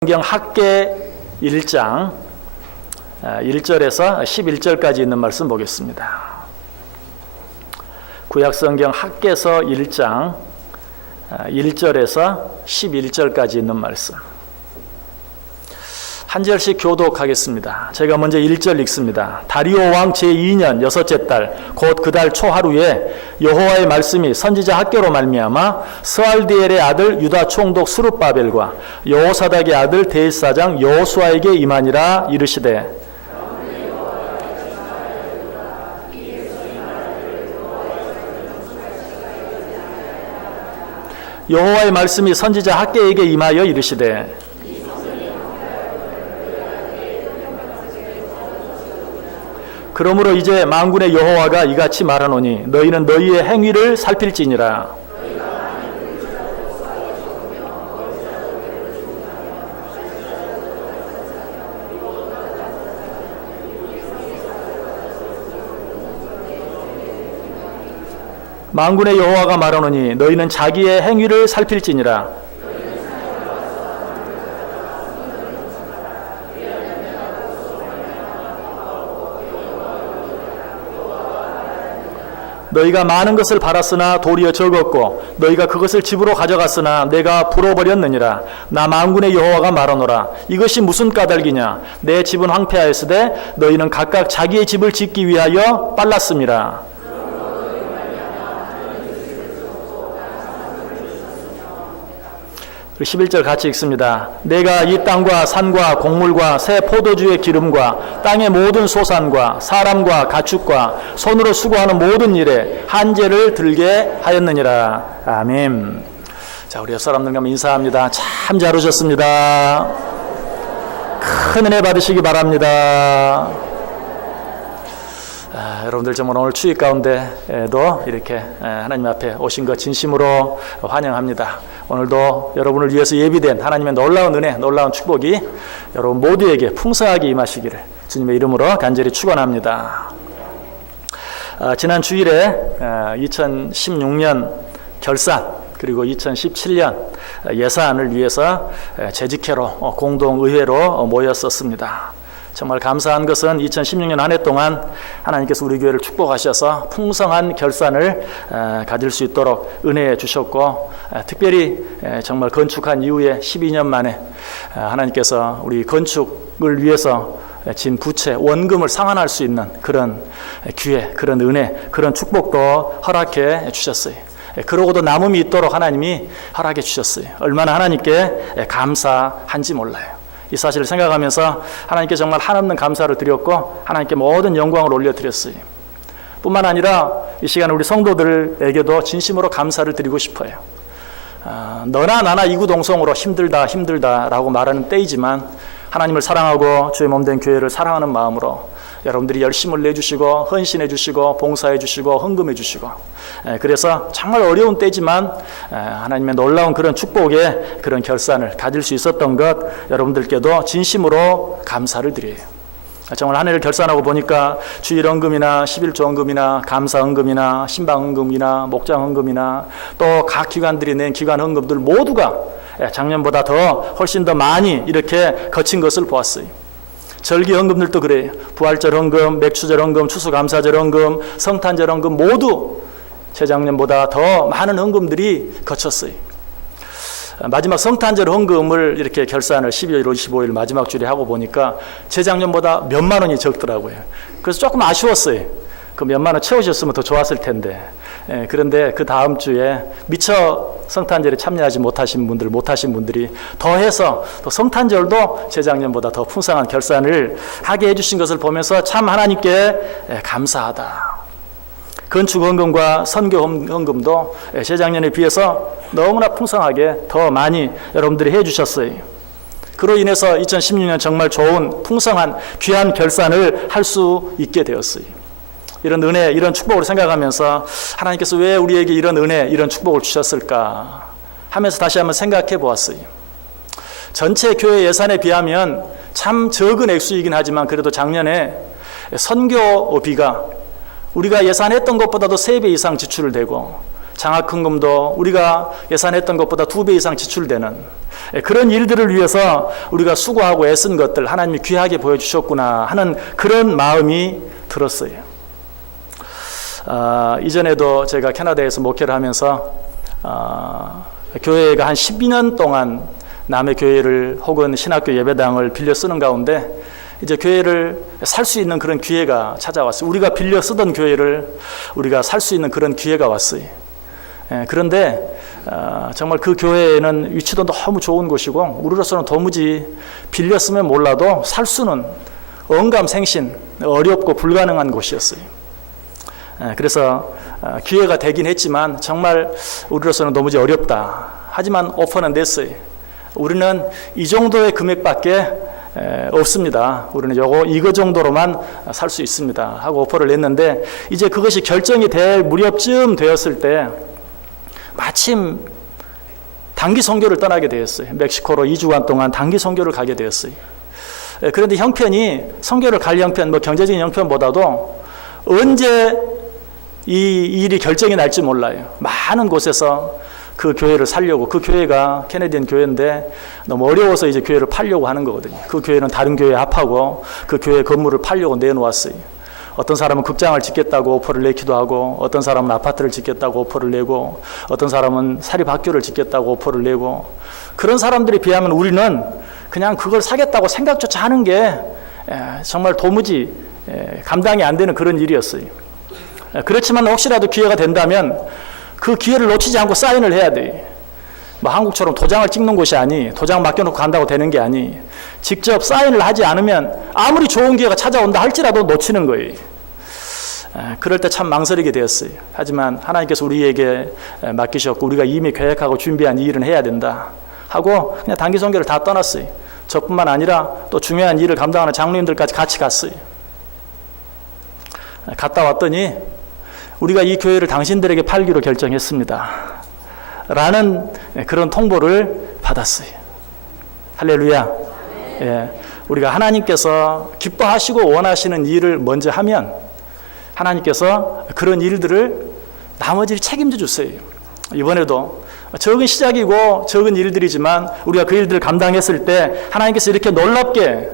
성경 학개 1장 1절에서 11절까지 있는 말씀 보겠습니다. 구약성경 학개서 1장 1절에서 11절까지 있는 말씀. 한 절씩 교독하겠습니다. 제가 먼저 1절 읽습니다. 다리오 왕 제2년 여섯째 달 곧 그 달 초하루에 여호와의 말씀이 선지자 학개로 말미암아 스알디엘의 아들 유다 총독 스룹바벨과 여호사닥의 아들 대사장 여호수아에게 임하니라. 이르시되 여호와의 말씀이 선지자 학개에게 임하여 이르시되 그러므로 이제 만군의 여호와가 이같이 말하노니 너희는 너희의 행위를 살필지니라. 만군의 여호와가 말하노니 너희는 자기의 행위를 살필지니라. 너희가 많은 것을 팔았으나 도리어 적었고 너희가 그것을 집으로 가져갔으나 내가 불어버렸느니라. 나 만군의 여호와가 말하노라. 이것이 무슨 까닭이냐. 내 집은 황폐하였으되 너희는 각각 자기의 집을 짓기 위하여 빨랐음이라. 11절 같이 읽습니다. 내가 이 땅과 산과 곡물과 새 포도주의 기름과 땅의 모든 소산과 사람과 가축과 손으로 수고하는 모든 일에 한제를 들게 하였느니라. 아멘. 자, 우리 옆 사람들과 인사합니다. 참 잘 오셨습니다. 큰 은혜 받으시기 바랍니다. 여러분들 정말 오늘 추위 가운데도 이렇게 하나님 앞에 오신 것 진심으로 환영합니다. 오늘도 여러분을 위해서 예비된 하나님의 놀라운 은혜, 놀라운 축복이 여러분 모두에게 풍성하게 임하시기를 주님의 이름으로 간절히 축원합니다. 지난 주일에 2016년 결산 그리고 2017년 예산을 위해서 재직회로 공동의회로 모였었습니다. 정말 감사한 것은 2016년 한 해 동안 하나님께서 우리 교회를 축복하셔서 풍성한 결산을 가질 수 있도록 은혜해 주셨고, 특별히 정말 건축한 이후에 12년 만에 하나님께서 우리 건축을 위해서 진 부채, 원금을 상환할 수 있는 그런 기회, 그런 은혜, 그런 축복도 허락해 주셨어요. 그러고도 남음이 있도록 하나님이 허락해 주셨어요. 얼마나 하나님께 감사한지 몰라요. 이 사실을 생각하면서 하나님께 정말 한없는 감사를 드렸고 하나님께 모든 영광을 올려드렸어요. 뿐만 아니라 이 시간에 우리 성도들에게도 진심으로 감사를 드리고 싶어요. 너나 나나 이구동성으로 힘들다라고 말하는 때이지만 하나님을 사랑하고 주의 몸된 교회를 사랑하는 마음으로 여러분들이 열심을 내주시고 헌신해 주시고 봉사해 주시고 헌금해 주시고, 그래서 정말 어려운 때지만 하나님의 놀라운 그런 축복의 그런 결산을 가질 수 있었던 것 여러분들께도 진심으로 감사를 드려요. 정말 한 해를 결산하고 보니까 주일헌금이나 11조 헌금이나 감사헌금이나 신방헌금이나 목장헌금이나 또 각 기관들이 낸 기관헌금들 모두가 작년보다 훨씬 더 많이 이렇게 거친 것을 보았어요. 절기 헌금들도 그래요. 부활절 헌금, 맥추절 헌금, 추수감사절 헌금, 성탄절 헌금 모두 재작년보다 더 많은 헌금들이 거쳤어요. 마지막 성탄절 헌금을 이렇게 결산을 12월 25일 마지막 주일에 하고 보니까 재작년보다 몇만 원이 적더라고요. 그래서 조금 아쉬웠어요. 그 몇만 원 채우셨으면 더 좋았을 텐데. 그런데 그 다음 주에 미처 성탄절에 참여하지 못하신 분들이 더해서 또 성탄절도 재작년보다 더 풍성한 결산을 하게 해주신 것을 보면서 참 하나님께 감사하다. 건축 헌금과 선교 헌금도 재작년에 비해서 너무나 풍성하게 더 많이 여러분들이 해주셨어요. 그로 인해서 2016년 정말 좋은 풍성한 귀한 결산을 할 수 있게 되었어요. 이런 은혜, 이런 축복을 생각하면서 하나님께서 왜 우리에게 이런 은혜, 이런 축복을 주셨을까 하면서 다시 한번 생각해 보았어요. 전체 교회 예산에 비하면 참 적은 액수이긴 하지만 그래도 작년에 선교비가 우리가 예산했던 것보다도 3배 이상 지출을 되고 장학헌금도 우리가 예산했던 것보다 2배 이상 지출되는 그런 일들을 위해서 우리가 수고하고 애쓴 것들 하나님이 귀하게 보여주셨구나 하는 그런 마음이 들었어요. 이전에도 제가 캐나다에서 목회를 하면서 교회가 한 12년 동안 남의 교회를 혹은 신학교 예배당을 빌려 쓰는 가운데 이제 교회를 살 수 있는 그런 기회가 찾아왔어요. 우리가 빌려 쓰던 교회를 우리가 살 수 있는 그런 기회가 왔어요. 그런데 정말 그 교회에는 위치도 너무 좋은 곳이고 우리로서는 도무지 빌려 쓰면 몰라도 살 수는 언감생신 어렵고 불가능한 곳이었어요. 그래서 기회가 되긴 했지만 정말 우리로서는 도무지 어렵다. 하지만 오퍼는 냈어요. 우리는 이 정도의 금액밖에 없습니다. 우리는 이거 정도로만 살 수 있습니다. 하고 오퍼를 냈는데 이제 그것이 결정이 될 무렵쯤 되었을 때 마침 단기 선교를 떠나게 되었어요. 멕시코로 2주간 동안 단기 선교를 가게 되었어요. 그런데 형편이 선교를 갈 형편, 경제적인 형편보다도 언제 이 일이 결정이 날지 몰라요. 많은 곳에서 그 교회를 살려고, 그 교회가 캐네디언 교회인데 너무 어려워서 이제 교회를 팔려고 하는 거거든요. 그 교회는 다른 교회에 합하고 그 교회 건물을 팔려고 내놓았어요. 어떤 사람은 극장을 짓겠다고 오퍼를 내기도 하고, 어떤 사람은 아파트를 짓겠다고 오퍼를 내고, 어떤 사람은 사립학교를 짓겠다고 오퍼를 내고, 그런 사람들에 비하면 우리는 그냥 그걸 사겠다고 생각조차 하는 게 정말 도무지 감당이 안 되는 그런 일이었어요. 그렇지만 혹시라도 기회가 된다면 그 기회를 놓치지 않고 사인을 해야 돼. 한국처럼 도장을 찍는 곳이 아니, 도장 맡겨놓고 간다고 되는 게 아니, 직접 사인을 하지 않으면 아무리 좋은 기회가 찾아온다 할지라도 놓치는 거예요. 그럴 때 참 망설이게 되었어요. 하지만 하나님께서 우리에게 맡기셨고 우리가 이미 계획하고 준비한 이 일은 해야 된다 하고 그냥 단기 선교를 다 떠났어요. 저뿐만 아니라 또 중요한 일을 감당하는 장로님들까지 같이 갔어요. 갔다 왔더니 우리가 이 교회를 당신들에게 팔기로 결정했습니다 라는 그런 통보를 받았어요. 할렐루야. 예, 우리가 하나님께서 기뻐하시고 원하시는 일을 먼저 하면 하나님께서 그런 일들을 나머지를 책임져 주세요. 이번에도 적은 시작이고 적은 일들이지만 우리가 그 일들을 감당했을 때 하나님께서 이렇게 놀랍게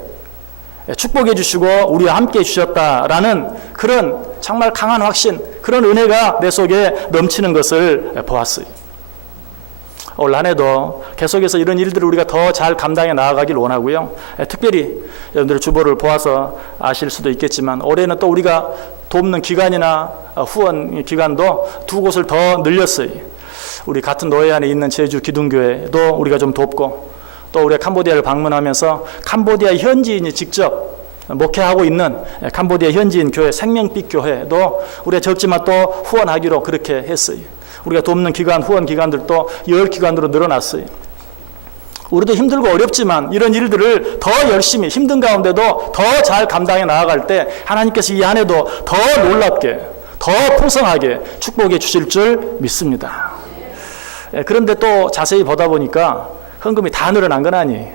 축복해 주시고 우리와 함께 해 주셨다라는 그런 정말 강한 확신, 그런 은혜가 내 속에 넘치는 것을 보았어요. 올 한 해도 계속해서 이런 일들을 우리가 더 잘 감당해 나아가길 원하고요. 특별히 여러분들의 주보를 보아서 아실 수도 있겠지만 올해는 또 우리가 돕는 기간이나 후원 기간도 2곳을 더 늘렸어요. 우리 같은 노예 안에 있는 제주 기둥교회도 우리가 좀 돕고, 또 우리가 캄보디아를 방문하면서 캄보디아 현지인이 직접 목회하고 있는 캄보디아 현지인 교회 생명빛 교회도 우리가 적지만 또 후원하기로 그렇게 했어요. 우리가 돕는 기간, 후원 기간들도 10기간으로 늘어났어요. 우리도 힘들고 어렵지만 이런 일들을 더 열심히 힘든 가운데도 더 잘 감당해 나아갈 때 하나님께서 이 한 해도 더 놀랍게, 더 풍성하게 축복해 주실 줄 믿습니다. 그런데 또 자세히 보다 보니까 헌금이 다 늘어난 건 아니.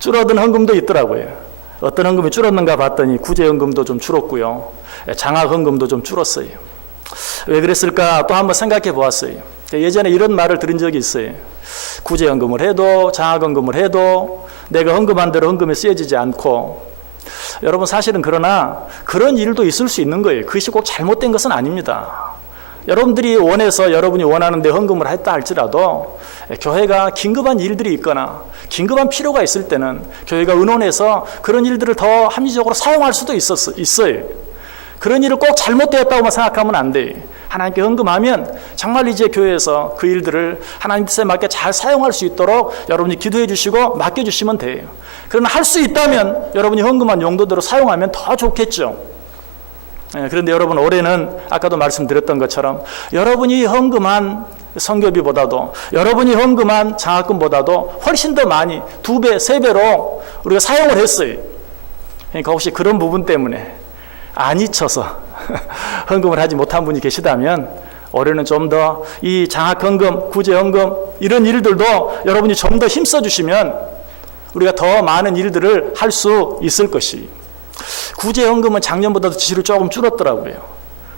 줄어든 헌금도 있더라고요. 어떤 헌금이 줄었는가 봤더니 구제헌금도 좀 줄었고요. 장학헌금도 좀 줄었어요. 왜 그랬을까 또 한번 생각해 보았어요. 예전에 이런 말을 들은 적이 있어요. 구제헌금을 해도 장학헌금을 해도 내가 헌금한 대로 헌금이 쓰여지지 않고, 여러분 사실은 그러나 그런 일도 있을 수 있는 거예요. 그것이 꼭 잘못된 것은 아닙니다. 여러분들이 원해서 여러분이 원하는데 헌금을 했다 할지라도 교회가 긴급한 일들이 있거나 긴급한 필요가 있을 때는 교회가 의논해서 그런 일들을 더 합리적으로 사용할 수도 있어요. 그런 일을 꼭 잘못되었다고만 생각하면 안 돼요. 하나님께 헌금하면 정말 이제 교회에서 그 일들을 하나님 뜻에 맞게 잘 사용할 수 있도록 여러분이 기도해 주시고 맡겨주시면 돼요. 그러나 할 수 있다면 여러분이 헌금한 용도대로 사용하면 더 좋겠죠. 그런데 여러분 올해는 아까도 말씀드렸던 것처럼 여러분이 헌금한 선교비보다도 여러분이 헌금한 장학금보다도 훨씬 더 많이 2배, 3배로 우리가 사용을 했어요. 그러니까 혹시 그런 부분 때문에 안 잊혀서 헌금을 하지 못한 분이 계시다면 올해는 좀 더 이 장학헌금, 구제헌금 이런 일들도 여러분이 좀 더 힘써 주시면 우리가 더 많은 일들을 할 수 있을 것이. 구제헌금은 작년보다도 지출이 조금 줄었더라고요.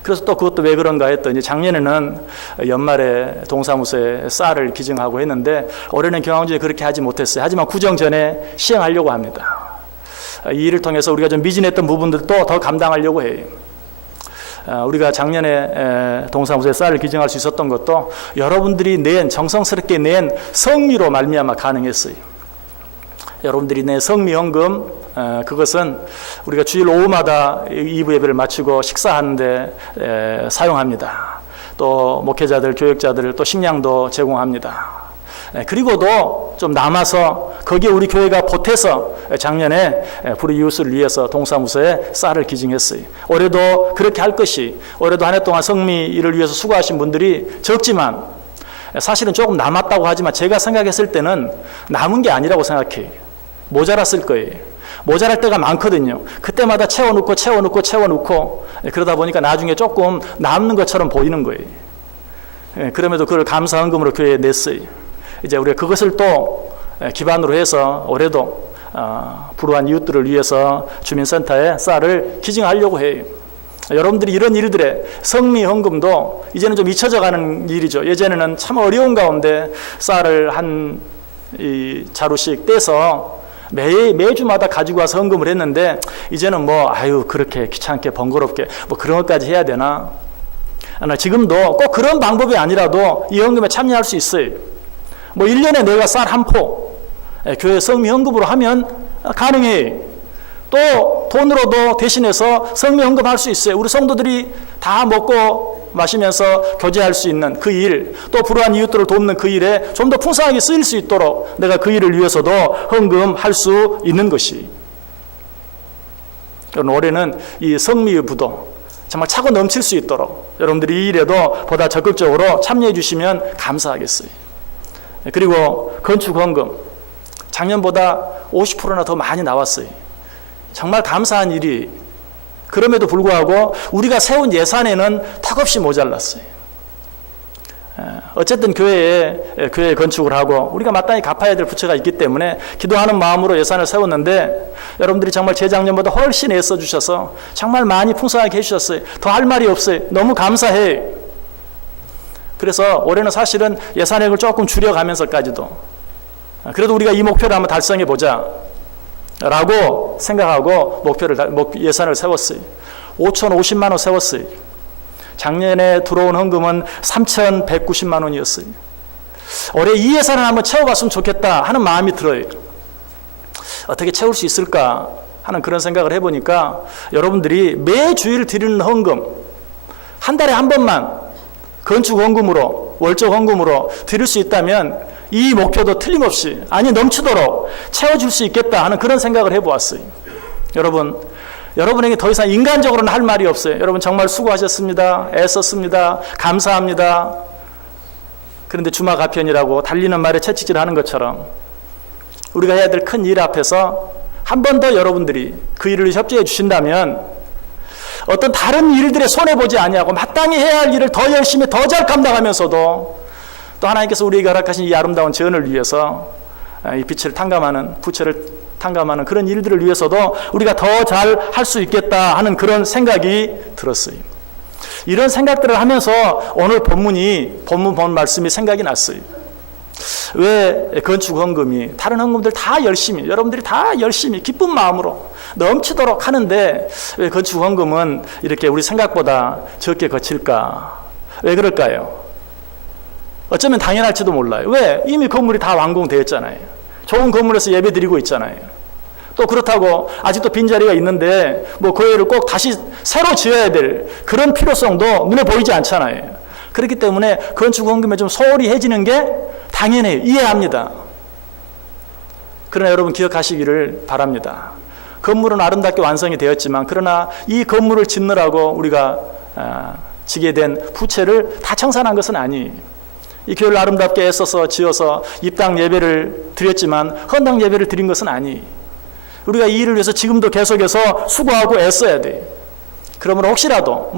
그래서 또 그것도 왜 그런가 했더니 작년에는 연말에 동사무소에 쌀을 기증하고 했는데 올해는 경황중에 그렇게 하지 못했어요. 하지만 구정 전에 시행하려고 합니다. 이 일을 통해서 우리가 좀 미진했던 부분들도 더 감당하려고 해요. 우리가 작년에 동사무소에 쌀을 기증할 수 있었던 것도 여러분들이 정성스럽게 낸 성미로 말미암아 가능했어요. 여러분들이 낸 성미헌금, 그것은 우리가 주일 오후마다 2부 예배를 마치고 식사하는데 사용합니다. 또 목회자들, 교역자들 또 식량도 제공합니다. 그리고도 좀 남아서 거기에 우리 교회가 보태서 작년에 불의 이웃을 위해서 동사무소에 쌀을 기증했어요. 올해도 그렇게 할 것이, 올해도 한 해 동안 성미 일을 위해서 수고하신 분들이 적지만 사실은 조금 남았다고 하지만 제가 생각했을 때는 남은 게 아니라고 생각해요. 모자랐을 거예요. 모자랄 때가 많거든요. 그때마다 채워놓고 그러다 보니까 나중에 조금 남는 것처럼 보이는 거예요. 그럼에도 그걸 감사헌금으로 교회에 냈어요. 이제 우리가 그것을 또 기반으로 해서 올해도 불우한 이웃들을 위해서 주민센터에 쌀을 기증하려고 해요. 여러분들이 이런 일들에 성미헌금도 이제는 좀 잊혀져 가는 일이죠. 예전에는 참 어려운 가운데 쌀을 한 자루씩 떼서 매주마다 가지고 와서 헌금을 했는데 이제는 그렇게 귀찮게 번거롭게 그런 것까지 해야 되나? 지금도 꼭 그런 방법이 아니라도 이 헌금에 참여할 수 있어요. 1년에 내가 쌀 한 포 교회 성미헌금으로 하면 가능해. 또 돈으로도 대신해서 성미헌금 할 수 있어요. 우리 성도들이 다 먹고 마시면서 교제할 수 있는 그 일, 또 불우한 이웃들을 돕는 그 일에 좀 더 풍성하게 쓰일 수 있도록 내가 그 일을 위해서도 헌금할 수 있는 것이. 올해는 이 성미의 부도 정말 차고 넘칠 수 있도록 여러분들이 이 일에도 보다 적극적으로 참여해 주시면 감사하겠어요. 그리고 건축헌금 작년보다 50%나 더 많이 나왔어요. 정말 감사한 일이. 그럼에도 불구하고 우리가 세운 예산에는 턱없이 모자랐어요. 어쨌든 교회에 건축을 하고 우리가 마땅히 갚아야 될 부채가 있기 때문에 기도하는 마음으로 예산을 세웠는데 여러분들이 정말 재작년보다 훨씬 애써 주셔서 정말 많이 풍성하게 해주셨어요. 더 할 말이 없어요. 너무 감사해. 그래서 올해는 사실은 예산액을 조금 줄여가면서까지도 그래도 우리가 이 목표를 한번 달성해 보자 라고 생각하고 예산을 세웠어요. 5,050만 원 세웠어요. 작년에 들어온 헌금은 3,190만 원이었어요. 올해 이 예산을 한번 채워봤으면 좋겠다 하는 마음이 들어요. 어떻게 채울 수 있을까 하는 그런 생각을 해보니까 여러분들이 매주일 드리는 헌금 한 달에 한 번만 건축헌금으로 월적헌금으로 드릴 수 있다면 이 목표도 틀림없이 넘치도록 채워줄 수 있겠다 하는 그런 생각을 해보았어요. 여러분에게 더 이상 인간적으로는 할 말이 없어요. 여러분 정말 수고하셨습니다. 애썼습니다. 감사합니다. 그런데 주마가편이라고 달리는 말에 채찍질하는 것처럼 우리가 해야 될 큰 일 앞에서 한 번 더 여러분들이 그 일을 협조해 주신다면 어떤 다른 일들에 손해보지 아니하고 마땅히 해야 할 일을 더 열심히 더 잘 감당하면서도 또 하나님께서 우리에게 허락하신 이 아름다운 재원을 위해서 이 빛을 탕감하는 부채를 탕감하는 그런 일들을 위해서도 우리가 더 잘 할 수 있겠다 하는 그런 생각이 들었어요. 이런 생각들을 하면서 오늘 본문 본 말씀이 생각이 났어요. 왜 건축헌금이 다른 헌금들 다 열심히 여러분들이 다 열심히 기쁜 마음으로 넘치도록 하는데 왜 건축헌금은 이렇게 우리 생각보다 적게 거칠까? 왜 그럴까요? 어쩌면 당연할지도 몰라요. 왜? 이미 건물이 다 완공되었잖아요. 좋은 건물에서 예배 드리고 있잖아요. 또 그렇다고 아직도 빈자리가 있는데 교회를 꼭 다시 새로 지어야 될 그런 필요성도 눈에 보이지 않잖아요. 그렇기 때문에 건축헌금에 좀 소홀히 해지는 게 당연해요. 이해합니다. 그러나 여러분 기억하시기를 바랍니다. 건물은 아름답게 완성이 되었지만 그러나 이 건물을 짓느라고 우리가 지게 된 부채를 다 청산한 것은 아니에요. 이 교회를 아름답게 애써서 지어서 입당 예배를 드렸지만 헌당 예배를 드린 것은 아니에요. 우리가 이 일을 위해서 지금도 계속해서 수고하고 애써야 돼요. 그러면 혹시라도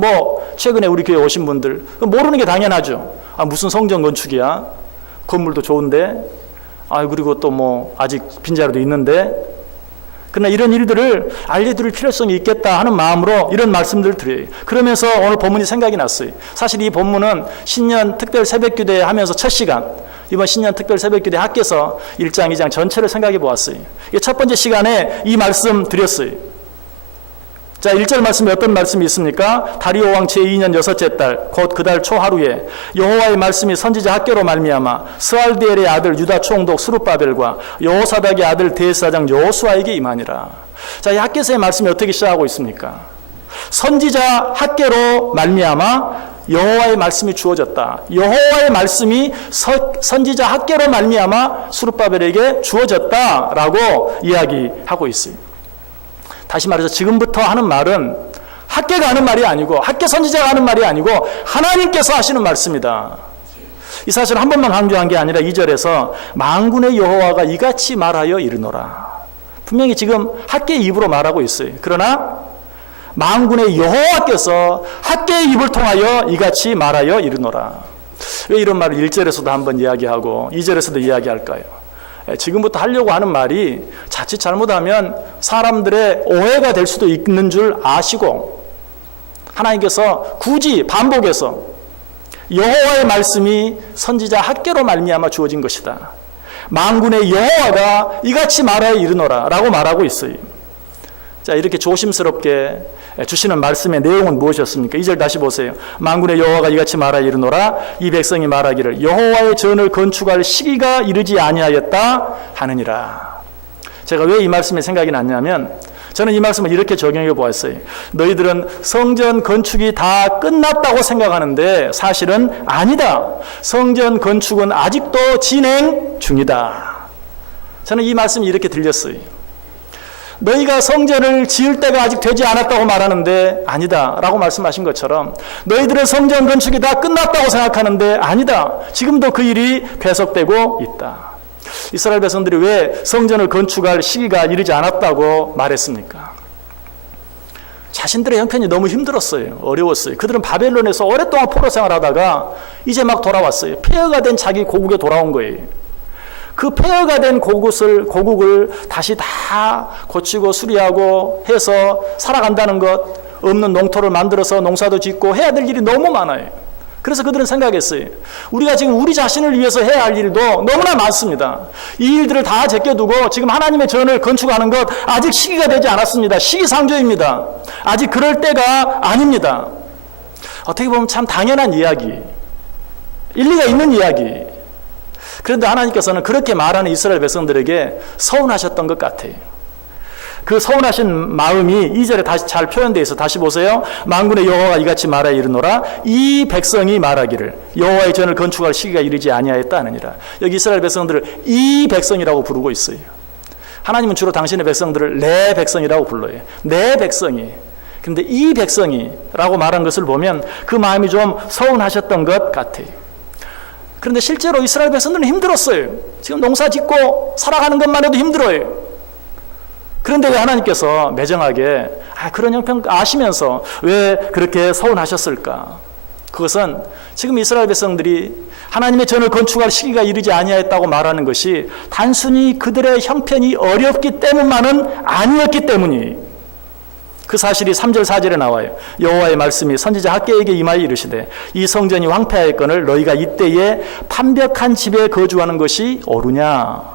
최근에 우리 교회 오신 분들 모르는 게 당연하죠. 무슨 성전 건축이야? 건물도 좋은데 그리고 또 아직 빈자리도 있는데 그러나 이런 일들을 알려드릴 필요성이 있겠다 하는 마음으로 이런 말씀들을 드려요. 그러면서 오늘 본문이 생각이 났어요. 사실 이 본문은 신년 특별 새벽기도회 하면서 첫 시간, 이번 신년 특별 새벽기도회 학교에서 1장, 2장 전체를 생각해 보았어요. 첫 번째 시간에 이 말씀 드렸어요. 자, 1절 말씀에 어떤 말씀이 있습니까? 다리오 왕 제2년 여섯째 달, 곧 그 달 초하루에 여호와의 말씀이 선지자 학교로 말미암아 스알디엘의 아들 유다 총독 스룹바벨과 여호사닥의 아들 대사장 여호수아에게 임하니라. 자, 이 학교에서의 말씀이 어떻게 시작하고 있습니까? 선지자 학교로 말미암아 여호와의 말씀이 주어졌다. 여호와의 말씀이 선지자 학교로 말미암아 스룹바벨에게 주어졌다라고 이야기하고 있어요. 다시 말해서 지금부터 하는 말은 학교가 하는 말이 아니고 학교 선지자가 하는 말이 아니고 하나님께서 하시는 말씀이다. 이 사실을 한 번만 강조한 게 아니라 2절에서 만군의 여호와가 이같이 말하여 이르노라. 분명히 지금 학교의 입으로 말하고 있어요. 그러나 만군의 여호와께서 학교의 입을 통하여 이같이 말하여 이르노라. 왜 이런 말을 1절에서도 한번 이야기하고 2절에서도 이야기할까요? 지금부터 하려고 하는 말이 자칫 잘못하면 사람들의 오해가 될 수도 있는 줄 아시고 하나님께서 굳이 반복해서 여호와의 말씀이 선지자 학교로 말미암아 주어진 것이다. 만군의 여호와가 이같이 말하여 이르노라 라고 말하고 있어요. 자, 이렇게 조심스럽게 주시는 말씀의 내용은 무엇이었습니까? 2절 다시 보세요. 만군의 여호와가 이같이 말하여 이르노라. 이 백성이 말하기를 여호와의 전을 건축할 시기가 이르지 아니하였다 하느니라. 제가 왜 이 말씀이 생각이 났냐면 저는 이 말씀을 이렇게 적용해 보았어요. 너희들은 성전 건축이 다 끝났다고 생각하는데 사실은 아니다. 성전 건축은 아직도 진행 중이다. 저는 이 말씀이 이렇게 들렸어요. 너희가 성전을 지을 때가 아직 되지 않았다고 말하는데 아니다 라고 말씀하신 것처럼 너희들은 성전 건축이 다 끝났다고 생각하는데 아니다. 지금도 그 일이 계속되고 있다. 이스라엘 백성들이 왜 성전을 건축할 시기가 이르지 않았다고 말했습니까? 자신들의 형편이 너무 힘들었어요. 어려웠어요. 그들은 바벨론에서 오랫동안 포로 생활하다가 이제 막 돌아왔어요. 폐허가 된 자기 고국에 돌아온 거예요. 그 폐허가 된 고국을 다시 다 고치고 수리하고 해서 살아간다는 것, 없는 농토를 만들어서 농사도 짓고 해야 될 일이 너무 많아요. 그래서 그들은 생각했어요. 우리가 지금 우리 자신을 위해서 해야 할 일도 너무나 많습니다. 이 일들을 다 제껴두고 지금 하나님의 전을 건축하는 것 아직 시기가 되지 않았습니다. 시기상조입니다. 아직 그럴 때가 아닙니다. 어떻게 보면 참 당연한 이야기, 일리가 있는 이야기. 그런데 하나님께서는 그렇게 말하는 이스라엘 백성들에게 서운하셨던 것 같아요. 그 서운하신 마음이 2절에 다시 잘 표현되어 있어. 다시 보세요. 만군의 여호와가 이같이 말하여 이르노라. 이 백성이 말하기를 여호와의 전을 건축할 시기가 이르지 아니하였다 하느니라. 여기 이스라엘 백성들을 이 백성이라고 부르고 있어요. 하나님은 주로 당신의 백성들을 내 백성이라고 불러요. 내 백성이. 그런데 이 백성이라고 말한 것을 보면 그 마음이 좀 서운하셨던 것 같아요. 그런데 실제로 이스라엘 백성들은 힘들었어요. 지금 농사 짓고 살아가는 것만 해도 힘들어요. 그런데 왜 하나님께서 매정하게 그런 형편 아시면서 왜 그렇게 서운하셨을까? 그것은 지금 이스라엘 백성들이 하나님의 전을 건축할 시기가 이르지 아니하였다고 말하는 것이 단순히 그들의 형편이 어렵기 때문만은 아니었기 때문이 그 사실이 3절 4절에 나와요. 여호와의 말씀이 선지자 학개에게 임하여 이르시되 이 성전이 황폐하였거늘 너희가 이때에 판벽한 집에 거주하는 것이 옳으냐.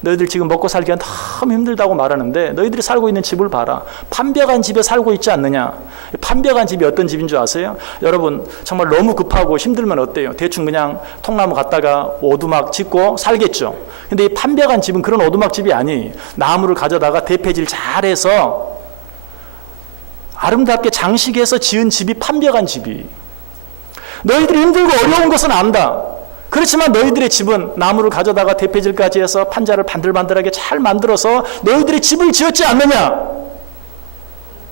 너희들 지금 먹고 살기가 너무 힘들다고 말하는데 너희들이 살고 있는 집을 봐라. 판벽한 집에 살고 있지 않느냐. 판벽한 집이 어떤 집인 줄 아세요? 여러분 정말 너무 급하고 힘들면 어때요? 대충 그냥 통나무 갖다가 오두막 짓고 살겠죠. 근데 이 판벽한 집은 그런 오두막 집이 아니에요. 나무를 가져다가 대패질 잘해서 아름답게 장식해서 지은 집이 판벽한 집이. 너희들이 힘들고 어려운 것은 안다. 그렇지만 너희들의 집은 나무를 가져다가 대패질까지 해서 판자를 반들반들하게 잘 만들어서 너희들의 집을 지었지 않느냐.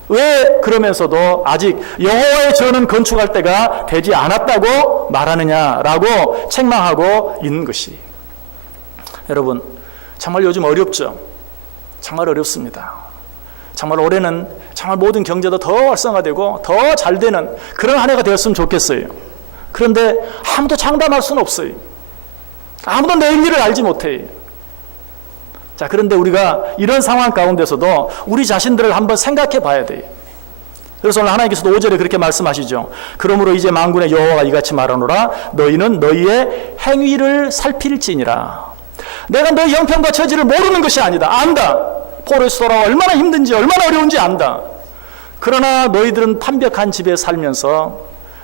왜 그러면서도 아직 여호와의 전은 건축할 때가 되지 않았다고 말하느냐라고 책망하고 있는 것이. 여러분 정말 요즘 어렵죠. 정말 어렵습니다. 정말 올해는 정말 모든 경제도 더 활성화되고 더 잘되는 그런 한 해가 되었으면 좋겠어요. 그런데 아무도 장담할 수는 없어요. 아무도 내일 일을 알지 못해요. 자, 그런데 우리가 이런 상황 가운데서도 우리 자신들을 한번 생각해 봐야 돼요. 그래서 오늘 하나님께서도 5절에 그렇게 말씀하시죠. 그러므로 이제 만군의 여호와가 이같이 말하노라. 너희는 너희의 행위를 살필지니라. 내가 너희 형편과 처지를 모르는 것이 아니다. 안다. 포로에서 돌아와 얼마나 힘든지 얼마나 어려운지 안다. 그러나 너희들은 판벽한 집에 살면서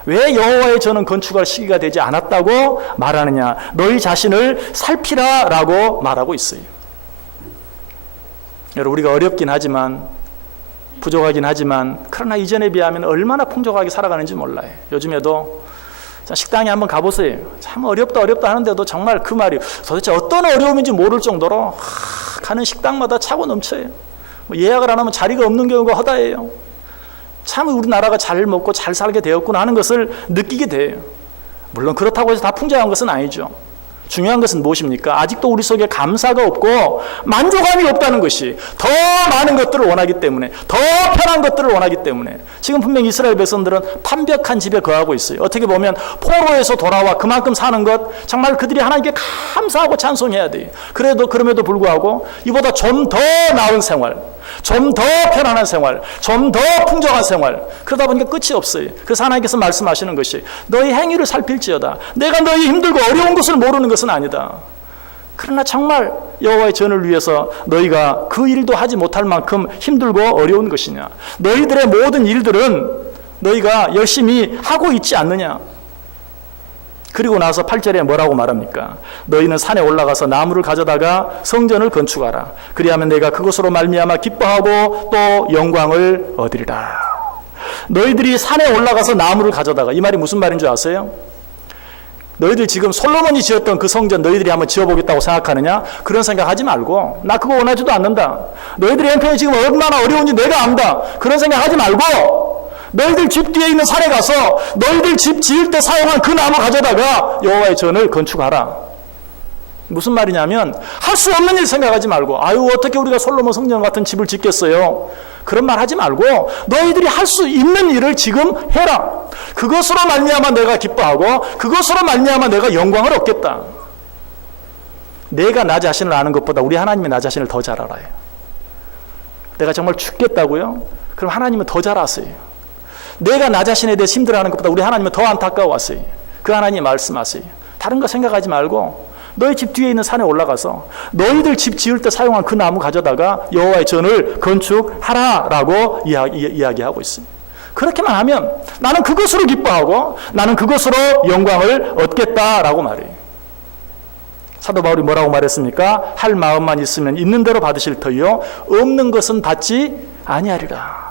왜 여호와의 전은 건축할 시기가 되지 않았다고 말하느냐. 너희 자신을 살피라라고 말하고 있어요. 여러분, 우리가 어렵긴 하지만 부족하긴 하지만 그러나 이전에 비하면 얼마나 풍족하게 살아가는지 몰라요. 요즘에도 식당에 한번 가보세요. 참 어렵다 하는데도 정말 그 말이 도대체 어떤 어려움인지 모를 정도로 가는 식당마다 차고 넘쳐요. 예약을 안 하면 자리가 없는 경우가 허다해요. 참 우리나라가 잘 먹고 잘 살게 되었구나 하는 것을 느끼게 돼요. 물론 그렇다고 해서 다 풍족한 것은 아니죠. 중요한 것은 무엇입니까? 아직도 우리 속에 감사가 없고 만족감이 없다는 것이, 더 많은 것들을 원하기 때문에, 더 편한 것들을 원하기 때문에. 지금 분명히 이스라엘 백성들은 판벽한 집에 거하고 있어요. 어떻게 보면 포로에서 돌아와 그만큼 사는 것, 정말 그들이 하나님께 감사하고 찬송해야 돼요. 그럼에도 불구하고 이보다 좀 더 나은 생활, 좀 더 편안한 생활, 좀 더 풍족한 생활, 그러다 보니까 끝이 없어요. 그래서 하나님께서 말씀하시는 것이 너희 행위를 살필지어다. 내가 너희 힘들고 어려운 것을 모르는 것은 아니다. 그러나 정말 여호와의 전을 위해서 너희가 그 일도 하지 못할 만큼 힘들고 어려운 것이냐. 너희들의 모든 일들은 너희가 열심히 하고 있지 않느냐. 그리고 나서 8절에 뭐라고 말합니까? 너희는 산에 올라가서 나무를 가져다가 성전을 건축하라. 그리하면 내가 그것으로 말미암아 기뻐하고 또 영광을 얻으리라. 너희들이 산에 올라가서 나무를 가져다가, 이 말이 무슨 말인 줄 아세요? 너희들 지금 솔로몬이 지었던 그 성전 너희들이 한번 지어보겠다고 생각하느냐? 그런 생각하지 말고, 나 그거 원하지도 않는다. 너희들의 형편이 지금 얼마나 어려운지 내가 안다. 그런 생각하지 말고 너희들 집 뒤에 있는 산에 가서 너희들 집 지을 때 사용한 그 나무 가져다가 여호와의 전을 건축하라. 무슨 말이냐면 할 수 없는 일 생각하지 말고, 아유 어떻게 우리가 솔로몬 성전 같은 집을 짓겠어요. 그런 말 하지 말고 너희들이 할 수 있는 일을 지금 해라. 그것으로 말미암아 내가 기뻐하고 그것으로 말미암아 내가 영광을 얻겠다. 내가 나 자신을 아는 것보다 우리 하나님이 나 자신을 더 잘 알아요. 내가 정말 죽겠다고요? 그럼 하나님은 더 잘 아세요. 내가 나 자신에 대해 힘들어하는 것보다 우리 하나님은 더 안타까워하세요. 그 하나님 말씀하세요. 다른 거 생각하지 말고 너희 집 뒤에 있는 산에 올라가서 너희들 집 지을 때 사용한 그 나무 가져다가 여호와의 전을 건축하라라고 이야기하고 있어요. 그렇게만 하면 나는 그것으로 기뻐하고 나는 그것으로 영광을 얻겠다라고 말해요. 사도 바울이 뭐라고 말했습니까? 할 마음만 있으면 있는 대로 받으실 터이요 없는 것은 받지 아니하리라.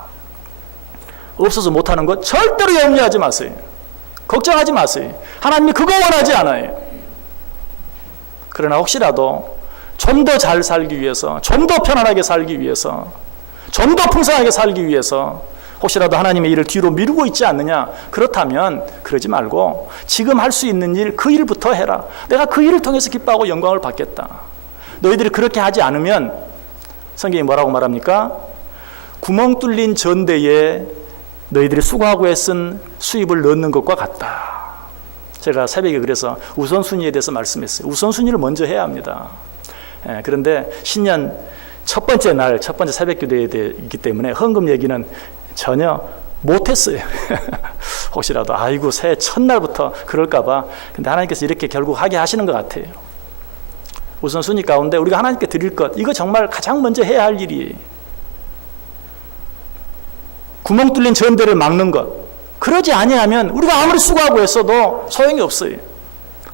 없어서 못하는 것 절대로 염려하지 마세요. 걱정하지 마세요. 하나님이 그거 원하지 않아요. 그러나 혹시라도 좀 더 잘 살기 위해서, 좀 더 편안하게 살기 위해서, 좀 더 풍성하게 살기 위해서 혹시라도 하나님의 일을 뒤로 미루고 있지 않느냐. 그렇다면 그러지 말고 지금 할 수 있는 일, 그 일부터 해라. 내가 그 일을 통해서 기뻐하고 영광을 받겠다. 너희들이 그렇게 하지 않으면 성경이 뭐라고 말합니까? 구멍 뚫린 전대에 너희들이 수고하고 애쓴 수입을 넣는 것과 같다. 제가 새벽에 그래서 우선순위에 대해서 말씀했어요. 우선순위를 먼저 해야 합니다. 그런데 신년 첫 번째 날, 첫 번째 새벽기도이기 때문에 헌금 얘기는 전혀 못했어요. 혹시라도 아이고 새해 첫날부터 그럴까봐. 근데 하나님께서 이렇게 결국 하게 하시는 것 같아요. 우선순위 가운데 우리가 하나님께 드릴 것, 이거 정말 가장 먼저 해야 할 일이에요. 구멍 뚫린 전대를 막는 것. 그러지 아니하면 우리가 아무리 수고하고 했어도 소용이 없어요.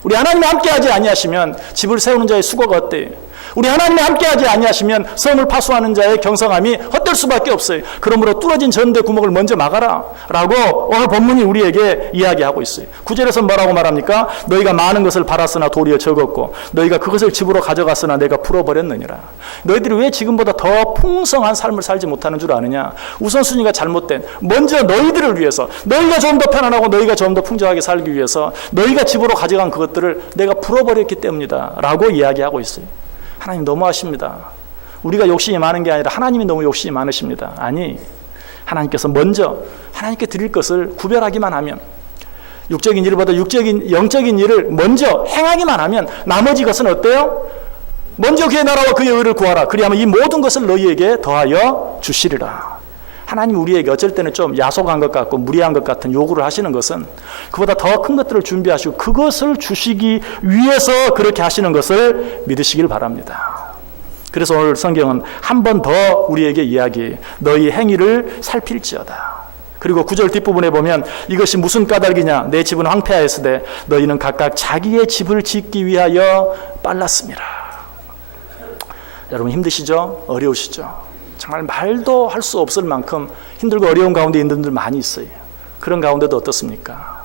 우리 하나님이 함께하지 아니하시면 집을 세우는 자의 수고가 어때요? 우리 하나님이 함께하지 아니하시면 성을 파수하는 자의 경성함이 헛될 수밖에 없어요. 그러므로 뚫어진 전대 구멍을 먼저 막아라 라고 오늘 본문이 우리에게 이야기하고 있어요. 9절에서 뭐라고 말합니까? 너희가 많은 것을 팔았으나 도리어 적었고 너희가 그것을 집으로 가져갔으나 내가 풀어버렸느니라. 너희들이 왜 지금보다 더 풍성한 삶을 살지 못하는 줄 아느냐? 우선순위가 잘못된, 먼저 너희들을 위해서, 너희가 좀 더 편안하고 너희가 좀 더 풍족하게 살기 위해서 너희가 집으로 가져간 그것들을 내가 풀어버렸기 때문이다 라고 이야기하고 있어요. 하나님 너무하십니다. 우리가 욕심이 많은 게 아니라 하나님이 너무 욕심이 많으십니다. 아니, 하나님께서 먼저 하나님께 드릴 것을 구별하기만 하면, 육적인 일보다 영적인 일을 먼저 행하기만 하면 나머지 것은 어때요? 먼저 그의 나라와 그의 의를 구하라. 그리하면 이 모든 것을 너희에게 더하여 주시리라. 하나님 우리에게 어쩔 때는 좀 야속한 것 같고 무리한 것 같은 요구를 하시는 것은 그보다 더 큰 것들을 준비하시고 그것을 주시기 위해서 그렇게 하시는 것을 믿으시길 바랍니다. 그래서 오늘 성경은 한 번 더 우리에게 이야기, 너희 행위를 살필지어다. 그리고 9절 뒷부분에 보면 이것이 무슨 까닭이냐, 내 집은 황폐하였으되 너희는 각각 자기의 집을 짓기 위하여 빨랐습니다. 여러분 힘드시죠? 어려우시죠? 정말 말도 할 수 없을 만큼 힘들고 어려운 가운데 있는 분들 많이 있어요. 그런 가운데도 어떻습니까?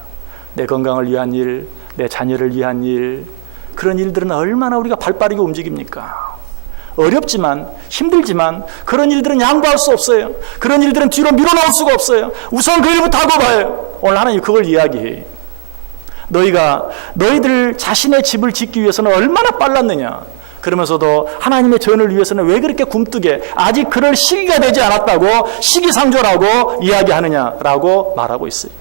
내 건강을 위한 일, 내 자녀를 위한 일, 그런 일들은 얼마나 우리가 발빠르게 움직입니까? 어렵지만 힘들지만 그런 일들은 양보할 수 없어요. 그런 일들은 뒤로 밀어놓을 수가 없어요. 우선 그 일부터 하고 봐요. 오늘 하나님 그걸 이야기해요. 너희들 자신의 집을 짓기 위해서는 얼마나 빨랐느냐. 그러면서도 하나님의 전을 위해서는 왜 그렇게 굼뜨게 아직 그럴 시기가 되지 않았다고 시기상조라고 이야기하느냐라고 말하고 있어요.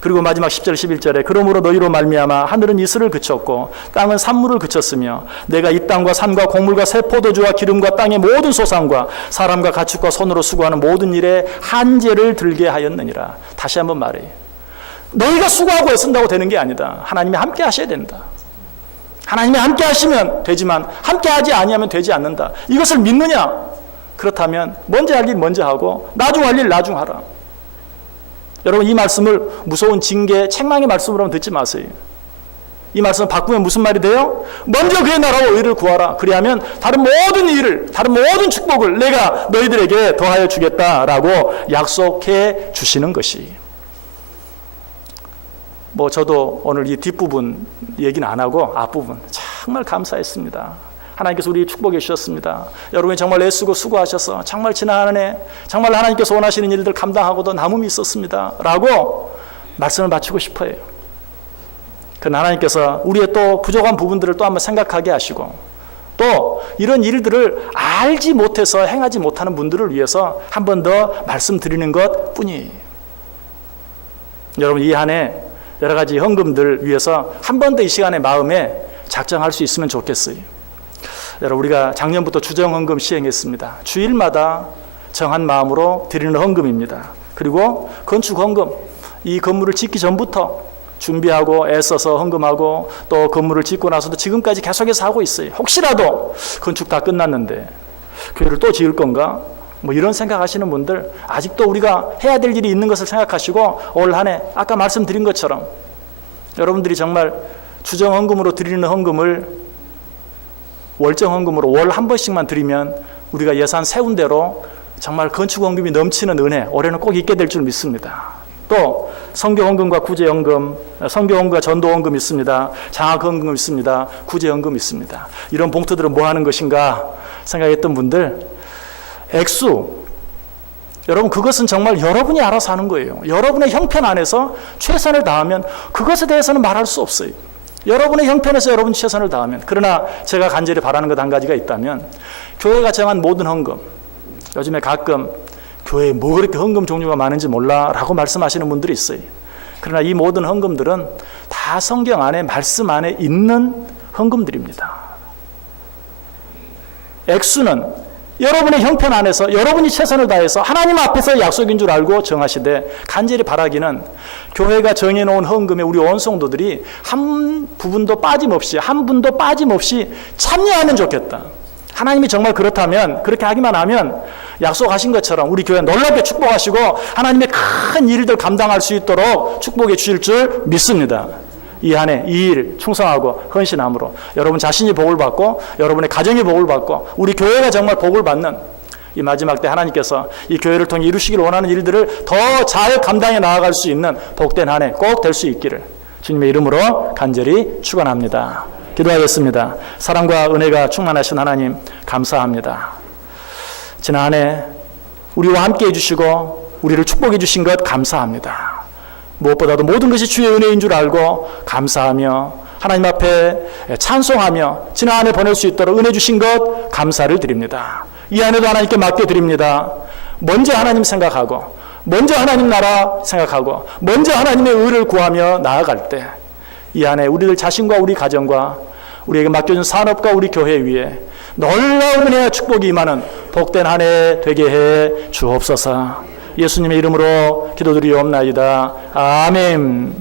그리고 마지막 10절 11절에 그러므로 너희로 말미암아 하늘은 이슬을 그쳤고 땅은 산물을 그쳤으며 내가 이 땅과 산과 곡물과 새 포도주와 기름과 땅의 모든 소산과 사람과 가축과 손으로 수고하는 모든 일에 한제를 들게 하였느니라. 다시 한번 말해요. 너희가 수고하고 애쓴다고 되는 게 아니다. 하나님이 함께 하셔야 된다. 하나님이 함께 하시면 되지만 함께 하지 아니하면 되지 않는다. 이것을 믿느냐? 그렇다면 먼저 할 일 먼저 하고 나중 할 일 나중 하라. 여러분 이 말씀을 무서운 징계, 책망의 말씀으로는 듣지 마세요. 이 말씀을 바꾸면 무슨 말이 돼요? 먼저 그의 나라와 의를 구하라. 그리하면 다른 모든 일을, 다른 모든 축복을 내가 너희들에게 더하여 주겠다라고 약속해 주시는 것이. 저도 오늘 이 뒷부분 얘기는 안 하고 앞부분 정말 감사했습니다. 하나님께서 우리 축복해 주셨습니다. 여러분이 정말 애쓰고 수고하셔서 정말 지난 한 해 정말 하나님께서 원하시는 일들 감당하고도 남음이 있었습니다. 라고 말씀을 마치고 싶어요. 그러나 하나님께서 우리의 또 부족한 부분들을 또 한번 생각하게 하시고 또 이런 일들을 알지 못해서 행하지 못하는 분들을 위해서 한 번 더 말씀드리는 것 뿐이에요. 여러분 이 한 해 여러 가지 헌금들 위해서 한 번 더 이 시간에 마음에 작정할 수 있으면 좋겠어요. 여러분 우리가 작년부터 주정헌금 시행했습니다. 주일마다 정한 마음으로 드리는 헌금입니다. 그리고 건축헌금, 이 건물을 짓기 전부터 준비하고 애써서 헌금하고 또 건물을 짓고 나서도 지금까지 계속해서 하고 있어요. 혹시라도 건축 다 끝났는데 교회를 또 지을 건가? 이런 생각하시는 분들 아직도 우리가 해야 될 일이 있는 것을 생각하시고 올 한 해 아까 말씀드린 것처럼 여러분들이 정말 주정헌금으로 드리는 헌금을 월정헌금으로 월 한 번씩만 드리면 우리가 예산 세운 대로 정말 건축헌금이 넘치는 은혜 올해는 꼭 있게 될 줄 믿습니다. 또 선교헌금과 구제헌금, 선교헌금과 전도헌금 있습니다. 장학헌금 있습니다. 구제헌금 있습니다. 이런 봉투들은 뭐 하는 것인가 생각했던 분들 액수, 여러분 그것은 정말 여러분이 알아서 하는 거예요. 여러분의 형편 안에서 최선을 다하면 그것에 대해서는 말할 수 없어요. 여러분의 형편에서 여러분 최선을 다하면. 그러나 제가 간절히 바라는 것 한 가지가 있다면 교회가 정한 모든 헌금, 요즘에 가끔 교회에 뭐 그렇게 헌금 종류가 많은지 몰라 라고 말씀하시는 분들이 있어요. 그러나 이 모든 헌금들은 다 성경 안에 말씀 안에 있는 헌금들입니다. 액수는 여러분의 형편 안에서 여러분이 최선을 다해서 하나님 앞에서 약속인 줄 알고 정하시되 간절히 바라기는 교회가 정해놓은 헌금에 우리 온 성도들이 한 분도 빠짐없이 참여하면 좋겠다. 하나님이 정말 그렇다면 그렇게 하기만 하면 약속하신 것처럼 우리 교회 놀랍게 축복하시고 하나님의 큰 일들 감당할 수 있도록 축복해 주실 줄 믿습니다. 이 한 해 이 일 충성하고 헌신함으로 여러분 자신이 복을 받고 여러분의 가정이 복을 받고 우리 교회가 정말 복을 받는 이 마지막 때 하나님께서 이 교회를 통해 이루시길 원하는 일들을 더 잘 감당해 나아갈 수 있는 복된 한 해 꼭 될 수 있기를 주님의 이름으로 간절히 축원합니다. 기도하겠습니다. 사랑과 은혜가 충만하신 하나님 감사합니다. 지난 한 해 우리와 함께 해주시고 우리를 축복해 주신 것 감사합니다. 무엇보다도 모든 것이 주의 은혜인 줄 알고 감사하며 하나님 앞에 찬송하며 지난 한 해 보낼 수 있도록 은혜 주신 것 감사를 드립니다. 이 한 해도 하나님께 맡겨드립니다. 먼저 하나님 생각하고 먼저 하나님 나라 생각하고 먼저 하나님의 의를 구하며 나아갈 때 이 한 해 우리들 자신과 우리 가정과 우리에게 맡겨준 산업과 우리 교회 위에 놀라운 은혜와 축복이 임하는 복된 한 해 되게 해 주옵소서. 예수님의 이름으로 기도드리옵나이다. 아멘.